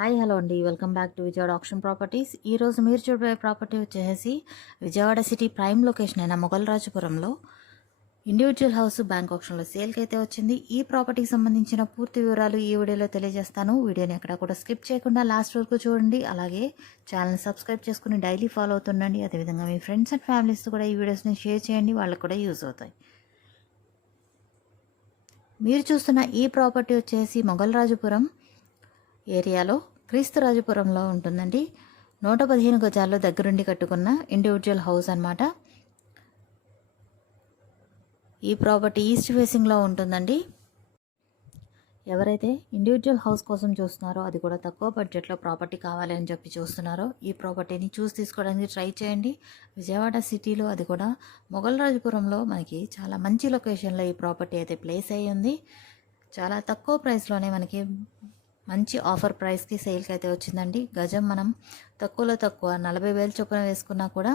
Hi hello అండి. Welcome back to Vijayawada option properties. ఈరోజు మీరు చూడబోయే ప్రాపర్టీ వచ్చేసి విజయవాడ సిటీ ప్రైమ్ లొకేషన్ అయిన మొగల్రాజపురంలో ఇండివిజువల్ హౌస్ బ్యాంక్ ఆప్షన్లో సేల్కి అయితే వచ్చింది. ఈ ప్రాపర్టీకి సంబంధించిన పూర్తి వివరాలు ఈ వీడియోలో తెలియజేస్తాను. వీడియోని ఎక్కడ కూడా స్కిప్ చేయకుండా లాస్ట్ వరకు చూడండి. అలాగే ఛానల్ సబ్స్క్రైబ్ చేసుకుని డైలీ ఫాలో అవుతుండండి. అదేవిధంగా మీ ఫ్రెండ్స్ అండ్ ఫ్యామిలీస్ కూడా ఈ వీడియోస్ని షేర్ చేయండి. వాళ్ళకు కూడా యూజ్ అవుతాయి. మీరు చూస్తున్న ఈ ప్రాపర్టీ వచ్చేసి మొగల్రాజపురం ఏరియాలో క్రీస్తురాజపురంలో ఉంటుందండి. నూట పదిహేను గజాల్లో దగ్గరుండి కట్టుకున్న ఇండివిజువల్ హౌస్ అన్నమాట. ఈ ప్రాపర్టీ ఈస్ట్ ఫేసింగ్లో ఉంటుందండి. ఎవరైతే ఇండివిజువల్ హౌస్ కోసం చూస్తున్నారో అది కూడా తక్కువ బడ్జెట్లో ప్రాపర్టీ కావాలి అని చెప్పి చూస్తున్నారో ఈ ప్రాపర్టీని చూసి తీసుకోవడానికి ట్రై చేయండి. విజయవాడ సిటీలో అది కూడా మొగల్రాజపురంలో మనకి చాలా మంచి లొకేషన్లో ఈ ప్రాపర్టీ అయితే ప్లేస్ అయ్యి ఉంది. చాలా తక్కువ ప్రైస్లోనే మనకి మంచి ఆఫర్ ప్రైస్కి సేల్కి అయితే వచ్చిందండి. గజం మనం తక్కువలో తక్కువ నలభై వేలు చొప్పున వేసుకున్నా కూడా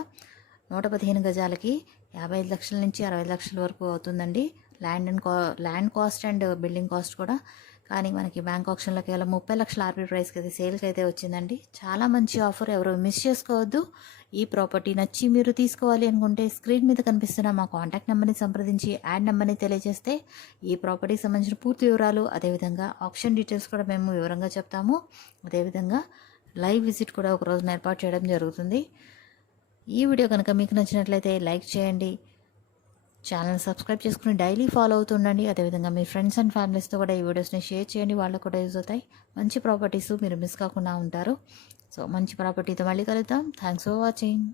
నూట పదిహేను గజాలకి యాభై ఐదు లక్షల నుంచి అరవై లక్షల వరకు అవుతుందండి. ల్యాండ్ అండ్ కా land cost and building cost కూడా. కానీ మనకి బ్యాంక్ ఆప్షన్లో కేవలం ముప్పై లక్షల ఆర్బీ ప్రైస్కి అయితే సేల్కి అయితే వచ్చిందండి. చాలా మంచి ఆఫర్ ఎవరు మిస్ చేసుకోవద్దు. ఈ ప్రాపర్టీ నచ్చి మీరు తీసుకోవాలి అనుకుంటే స్క్రీన్ మీద కనిపిస్తున్న మా కాంటాక్ట్ నెంబర్ని సంప్రదించి యాడ్ నెంబర్ని తెలియజేస్తే ఈ ప్రాపర్టీకి సంబంధించిన పూర్తి వివరాలు అదేవిధంగా ఆప్షన్ డీటెయిల్స్ కూడా మేము వివరంగా చెప్తాము. అదేవిధంగా లైవ్ విజిట్ కూడా ఒక రోజున ఏర్పాటు చేయడం జరుగుతుంది. ఈ వీడియో కనుక మీకు నచ్చినట్లయితే లైక్ చేయండి. ఛానల్ సబ్స్క్రైబ్ చేసుకుని డైలీ ఫాలో అవుతుండండి. అదేవిధంగా మీ ఫ్రెండ్స్ అండ్ ఫ్యామిలీస్తో కూడా ఈ వీడియోస్ని షేర్ చేయండి. వాళ్ళకు కూడా యూజ్ అవుతాయి. మంచి ప్రాపర్టీస్ మీరు మిస్ కాకుండా ఉంటారు. సో మంచి ప్రాపర్టీతో మళ్ళీ కలుద్దాం. Thanks for watching